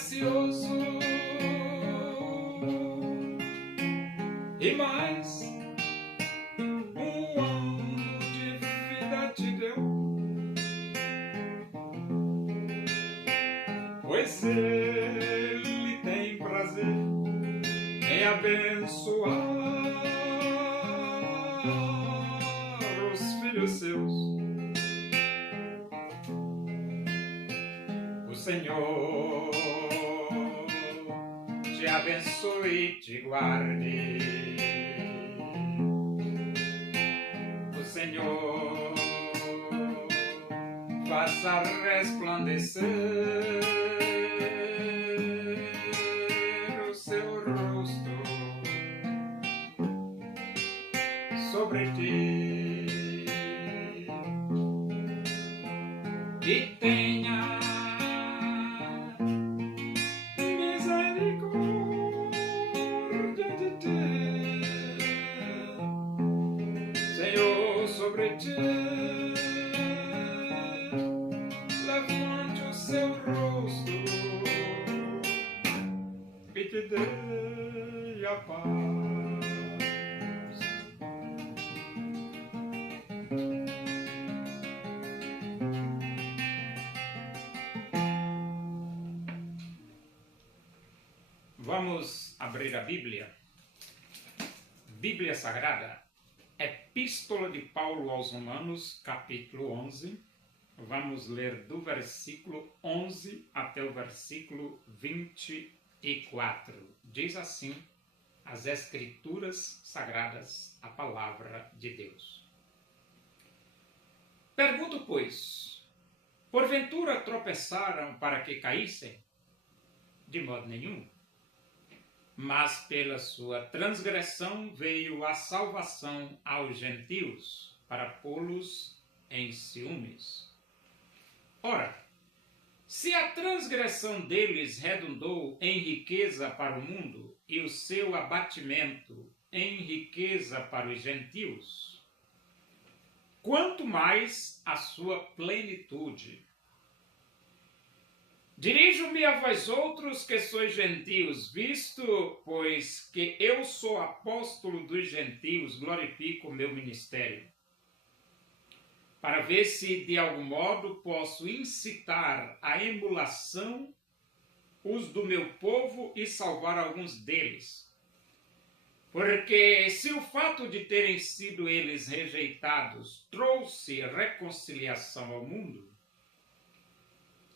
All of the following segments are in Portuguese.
gracioso e mais um ano de vida te deu, pois ele tem prazer em abençoar os filhos seus. O Senhor te abençoe e te guarde. O Senhor faça resplandecer o seu rosto sobre ti e tenha sobre ti, levante o seu rosto e te dê a paz. Vamos abrir a Bíblia, Bíblia Sagrada. Epístola de Paulo aos Romanos, capítulo 11. Vamos ler do versículo 11 até o versículo 24. Diz assim as Escrituras Sagradas, a palavra de Deus. Pergunto, pois, porventura tropeçaram para que caíssem? De modo nenhum. Mas pela sua transgressão veio a salvação aos gentios, para pô-los em ciúmes. Ora, se a transgressão deles redundou em riqueza para o mundo, e o seu abatimento em riqueza para os gentios, quanto mais a sua plenitude. Dirijo-me a vós outros que sois gentios, visto, pois, que eu sou apóstolo dos gentios, glorifico o meu ministério, para ver se de algum modo posso incitar à emulação os do meu povo e salvar alguns deles. Porque se o fato de terem sido eles rejeitados trouxe reconciliação ao mundo,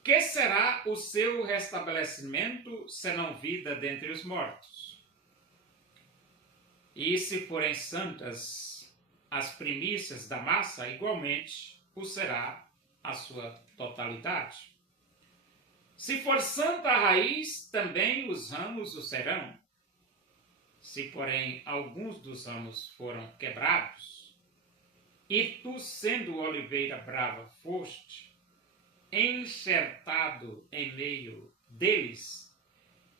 que será o seu restabelecimento, senão vida dentre os mortos? E se forem santas as primícias da massa, igualmente o será a sua totalidade. Se for santa a raiz, também os ramos o serão. Se, porém, alguns dos ramos foram quebrados, e tu, sendo oliveira brava, foste enxertado em meio deles,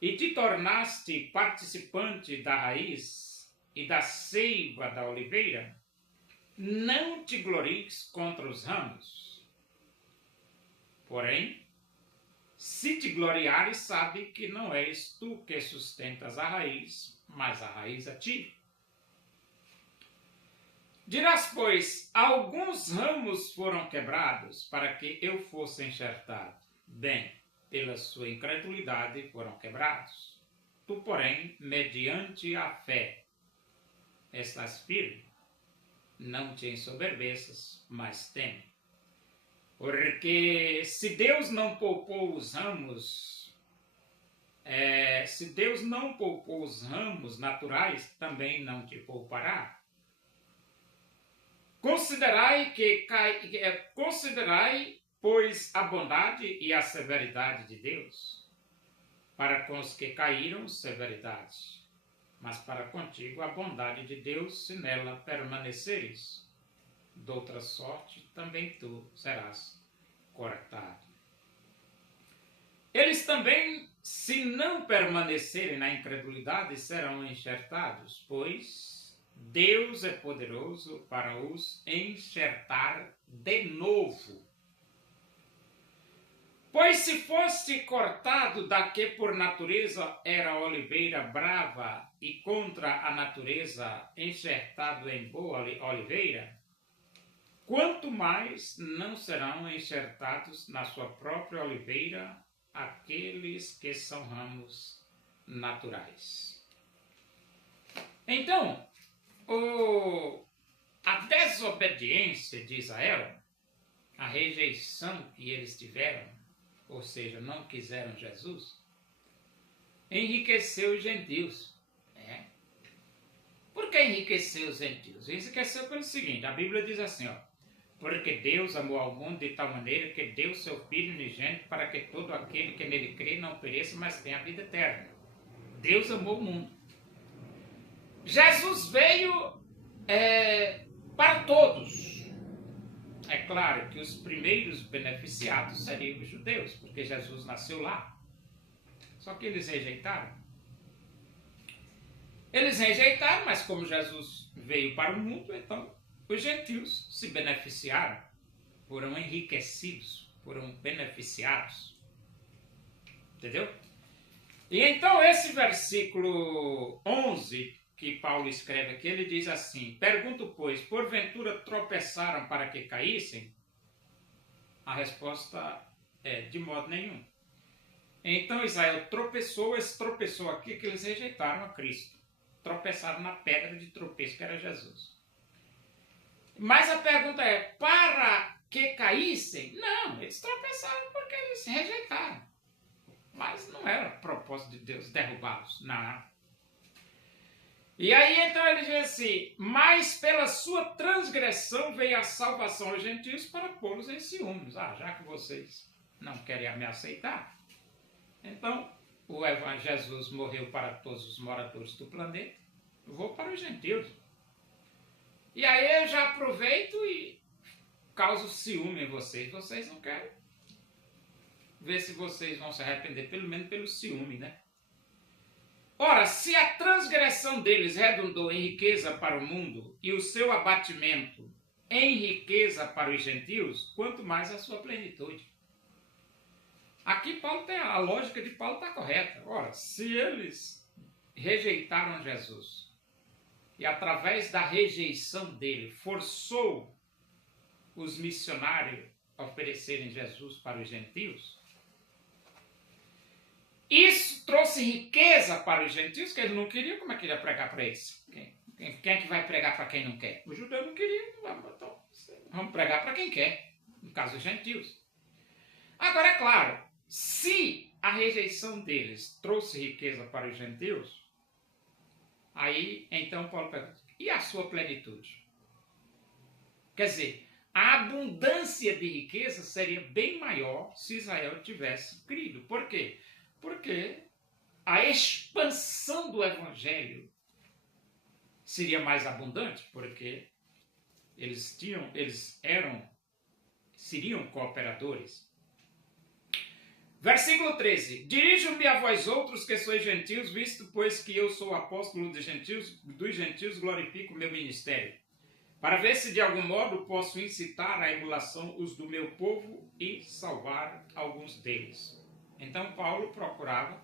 e te tornaste participante da raiz e da seiva da oliveira, não te glories contra os ramos. Porém, se te gloriares, sabe que não és tu que sustentas a raiz, mas a raiz a ti. Dirás, pois, alguns ramos foram quebrados para que eu fosse enxertado. Bem, pela sua incredulidade foram quebrados. Tu, porém, mediante a fé, estás firme. Não te ensoberbeças, mas teme. Porque se Deus não poupou os ramos, naturais, também não te poupará. Considerai, pois, a bondade e a severidade de Deus. Para com os que caíram, severidade. Mas para contigo a bondade de Deus, se nela permaneceres. Doutra sorte, também tu serás cortado. Eles também, se não permanecerem na incredulidade, serão enxertados, pois Deus é poderoso para os enxertar de novo. Pois se fosse cortado da que por natureza era oliveira brava e contra a natureza enxertado em boa oliveira, quanto mais não serão enxertados na sua própria oliveira aqueles que são ramos naturais. Então, a desobediência de Israel, a rejeição que eles tiveram, ou seja, não quiseram Jesus, enriqueceu os gentios. Por que enriqueceu os gentios? Enriqueceu pelo seguinte, a Bíblia diz assim, porque Deus amou ao mundo de tal maneira que deu seu Filho unigênito para que todo aquele que nele crê não pereça, mas tenha a vida eterna. Deus amou o mundo. Jesus veio para todos. É claro que os primeiros beneficiados seriam os judeus, porque Jesus nasceu lá. Só que eles rejeitaram. Eles rejeitaram, mas como Jesus veio para o mundo, então os gentios se beneficiaram, foram enriquecidos, foram beneficiados. Entendeu? E então esse versículo 11 que Paulo escreve aqui, ele diz assim, pergunto, pois, porventura tropeçaram para que caíssem? A resposta é, de modo nenhum. Então Israel tropeçou, esse tropeçou aqui que eles rejeitaram a Cristo. Tropeçaram na pedra de tropeço que era Jesus. Mas a pergunta é, para que caíssem? Não, eles tropeçaram porque eles rejeitaram. Mas não era propósito de Deus derrubá-los, não. E aí então ele diz assim, mas pela sua transgressão veio a salvação aos gentios para pô-los em ciúmes. Já que vocês não querem me aceitar, então Jesus morreu para todos os moradores do planeta, eu vou para os gentios. E aí eu já aproveito e causo ciúme em vocês. Vocês não querem ver se vocês vão se arrepender, pelo menos pelo ciúme, né? Ora, se a transgressão deles redundou em riqueza para o mundo e o seu abatimento em riqueza para os gentios, quanto mais a sua plenitude. Aqui a lógica de Paulo está correta. Ora, se eles rejeitaram Jesus e através da rejeição dele forçou os missionários a oferecerem Jesus para os gentios, isso trouxe riqueza para os gentios, que eles não queriam. Como é que ele ia pregar para eles? Quem é que vai pregar para quem não quer? O judeu não queria, então vamos pregar para quem quer, no caso os gentios. Agora, é claro, se a rejeição deles trouxe riqueza para os gentios, aí então Paulo pergunta, e a sua plenitude? Quer dizer, a abundância de riqueza seria bem maior se Israel tivesse crido. Por quê? Porque a expansão do evangelho seria mais abundante, porque seriam cooperadores. Versículo 13. Dirijo-me a vós outros que sois gentios, visto pois que eu sou apóstolo dos gentios, glorifico o meu ministério, para ver se de algum modo posso incitar à emulação os do meu povo e salvar alguns deles. Então Paulo procurava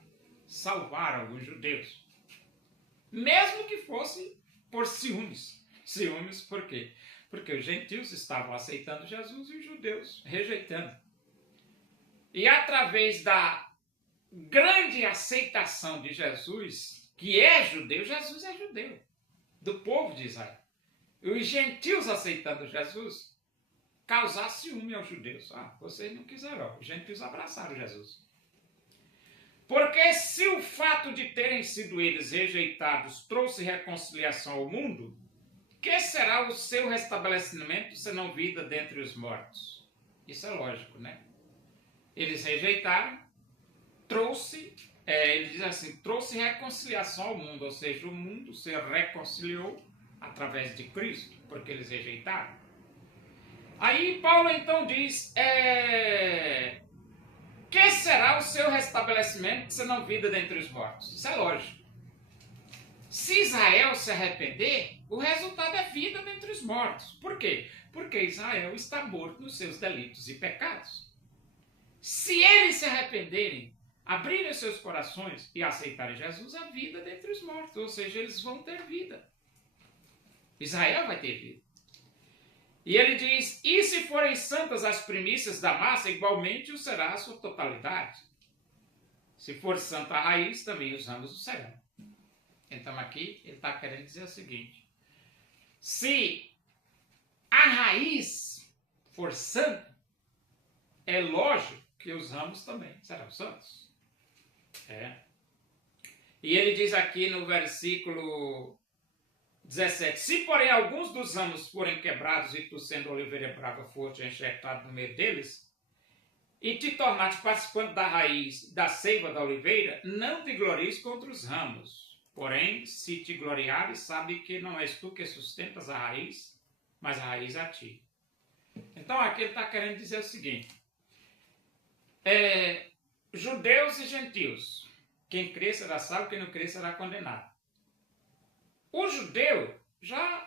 salvar alguns judeus, mesmo que fosse por ciúmes. Ciúmes por quê? Porque os gentios estavam aceitando Jesus e os judeus rejeitando. E através da grande aceitação de Jesus, que é judeu, Jesus é judeu, do povo de Israel. E os gentios aceitando Jesus, causar ciúme aos judeus. Vocês não quiseram, os gentios abraçaram Jesus. Porque se o fato de terem sido eles rejeitados trouxe reconciliação ao mundo, que será o seu restabelecimento senão vida dentre os mortos? Isso é lógico, né? Eles rejeitaram, ele diz assim, trouxe reconciliação ao mundo, ou seja, o mundo se reconciliou através de Cristo, porque eles rejeitaram. Aí Paulo então diz, que será o seu restabelecimento senão vida dentre os mortos? Isso é lógico. Se Israel se arrepender, o resultado é vida dentre os mortos. Por quê? Porque Israel está morto nos seus delitos e pecados. Se eles se arrependerem, abrirem seus corações e aceitarem Jesus, a vida dentre os mortos, ou seja, eles vão ter vida. Israel vai ter vida. E ele diz, e se forem santas as primícias da massa, igualmente o será a sua totalidade. Se for santa a raiz, também os ramos o serão. Então aqui ele está querendo dizer o seguinte, se a raiz for santa, é lógico que os ramos também serão santos. E ele diz aqui no versículo 17, se porém alguns dos ramos forem quebrados e tu sendo oliveira brava foste enxertado no meio deles, e te tornaste participante da raiz, da seiva da oliveira, não te glories contra os ramos. Porém, se te gloriares, sabe que não és tu que sustentas a raiz, mas a raiz a ti. Então aqui ele está querendo dizer o seguinte, judeus e gentios, quem crer será salvo, quem não crer será condenado. O judeu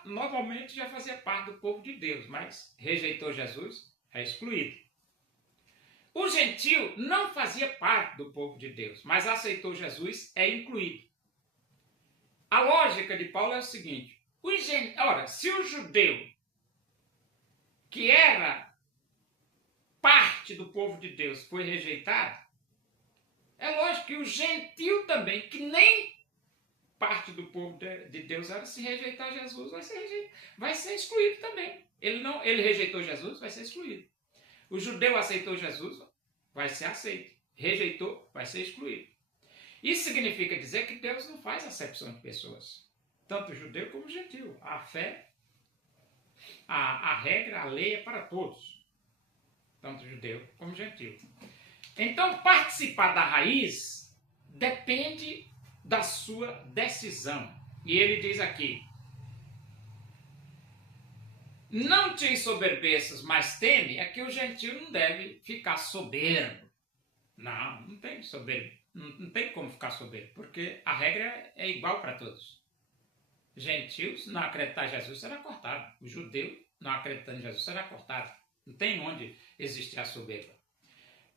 normalmente já fazia parte do povo de Deus, mas rejeitou Jesus, é excluído. O gentio não fazia parte do povo de Deus, mas aceitou Jesus, é incluído. A lógica de Paulo é o seguinte, se o judeu, que era parte do povo de Deus, foi rejeitado, é lógico que o gentio também, que nem parte do povo de Deus era, se rejeitar Jesus, vai ser excluído também. Ele rejeitou Jesus, vai ser excluído. O judeu aceitou Jesus, vai ser aceito. Rejeitou, vai ser excluído. Isso significa dizer que Deus não faz acepção de pessoas. Tanto judeu como gentio. A fé, a regra, a lei é para todos. Tanto judeu como gentio. Então, participar da raiz depende da sua decisão. E ele diz aqui, não te ensoberbeças, mas teme, é que o gentio não deve ficar soberbo. Não tem soberbo. Não tem como ficar soberbo, porque a regra é igual para todos. Gentios, não acreditar em Jesus, será cortado. O judeu, não acreditando em Jesus, será cortado. Não tem onde existir a soberba.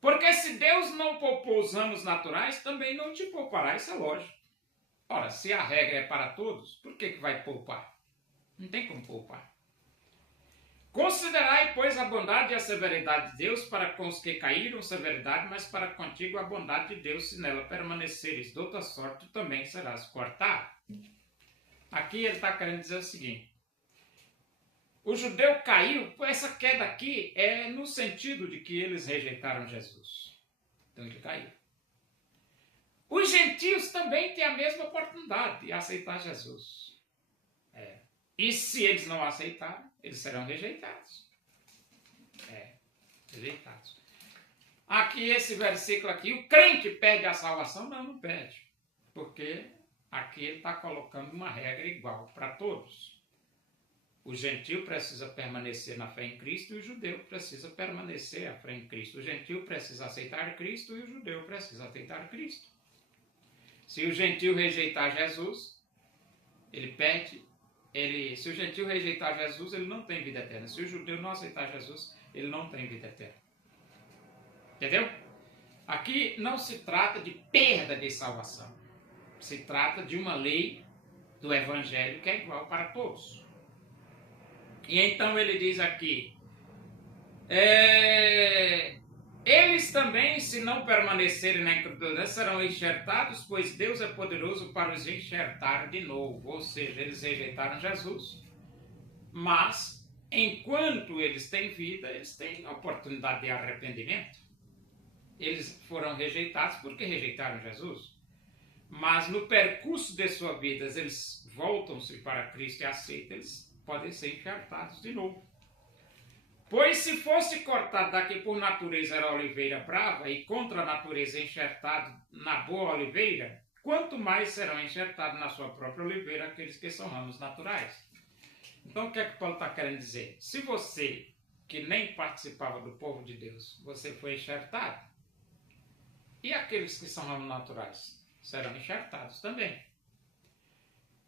Porque se Deus não poupou os ramos naturais, também não te poupará, isso é lógico. Ora, se a regra é para todos, por que vai poupar? Não tem como poupar. Considerai, pois, a bondade e a severidade de Deus para com os que caíram, severidade, mas para contigo a bondade de Deus, se nela permaneceres. De outra sorte, tu também serás cortado. Aqui ele está querendo dizer o seguinte. O judeu caiu, essa queda aqui é no sentido de que eles rejeitaram Jesus. Então ele caiu. Os gentios também têm a mesma oportunidade de aceitar Jesus. E se eles não aceitarem, eles serão rejeitados. Rejeitados. Aqui, esse versículo aqui, o crente perde a salvação? Não perde. Porque aqui ele está colocando uma regra igual para todos. O gentio precisa permanecer na fé em Cristo e o judeu precisa permanecer na fé em Cristo. O gentio precisa aceitar Cristo e o judeu precisa aceitar Cristo. Se o gentio rejeitar Jesus, ele perde. Se o gentio rejeitar Jesus, ele não tem vida eterna. Se o judeu não aceitar Jesus, ele não tem vida eterna. Entendeu? Aqui não se trata de perda de salvação. Se trata de uma lei do Evangelho que é igual para todos. E então ele diz aqui, eles também, se não permanecerem na incredulidade, serão enxertados, pois Deus é poderoso para os enxertar de novo. Ou seja, eles rejeitaram Jesus, mas enquanto eles têm vida, eles têm a oportunidade de arrependimento. Eles foram rejeitados porque rejeitaram Jesus. Mas no percurso de sua vida, eles voltam-se para Cristo e aceitam, eles podem ser enxertados de novo. Pois se fosse cortado daqui por natureza era a oliveira brava e contra a natureza enxertado na boa oliveira, quanto mais serão enxertados na sua própria oliveira aqueles que são ramos naturais. Então o que é que Paulo está querendo dizer? Se você, que nem participava do povo de Deus, você foi enxertado, e aqueles que são ramos naturais serão enxertados também.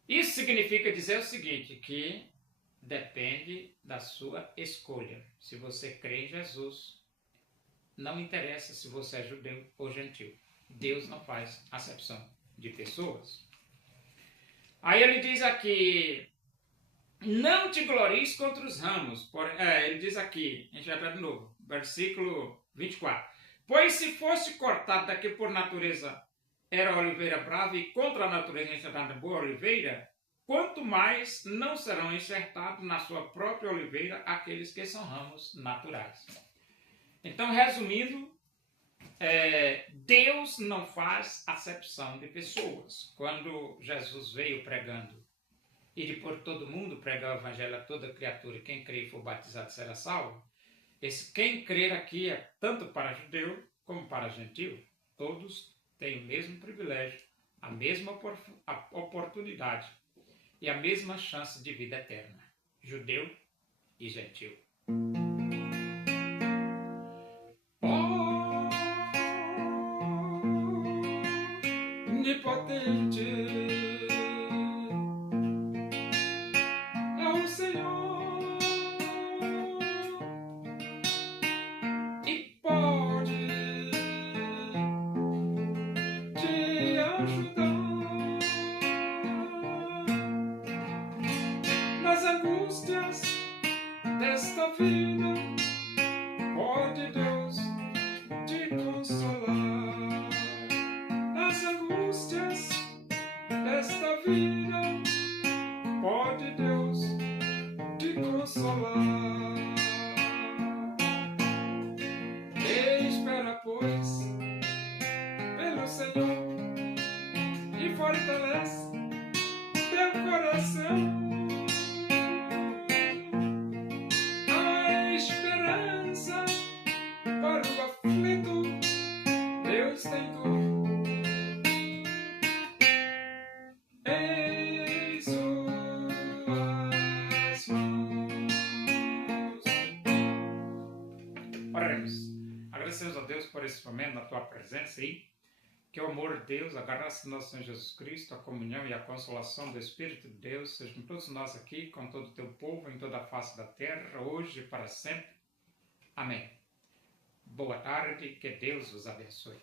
Isso significa dizer o seguinte, que depende da sua escolha. Se você crê em Jesus, não interessa se você é judeu ou gentil. Deus não faz acepção de pessoas. Aí ele diz aqui, não te glories contra os ramos. Ele diz aqui, a gente vai para de novo, versículo 24. Pois se fosse cortado daqui por natureza era a oliveira brava e contra a natureza enxertada boa oliveira, quanto mais não serão enxertados na sua própria oliveira aqueles que são ramos naturais. Então, resumindo, Deus não faz acepção de pessoas. Quando Jesus veio pregando, ide por todo mundo, pregar o evangelho a toda criatura, quem crer e for batizado será salvo. Esse quem crer aqui é tanto para judeu como para gentil. Todos têm o mesmo privilégio, a mesma oportunidade e a mesma chance de vida eterna. Judeu e gentil. Onipotente é o Senhor e pode te ajudar nas angústias desta vida. Pode Deus te consolar nas angústias desta vida. Pode Deus te consolar. Espera, pois, pelo Senhor e fortalece teu coração. A esperança para o aflito, Deus tem dor. Em suas mãos. Oremos. Agradecemos a Deus por esse momento, na tua presença aí. Que o amor de Deus, a graça do nosso Senhor Jesus Cristo, a comunhão e a consolação do Espírito de Deus sejam todos nós aqui, com todo o teu povo, em toda a face da terra, hoje e para sempre. Amém. Boa tarde, que Deus vos abençoe.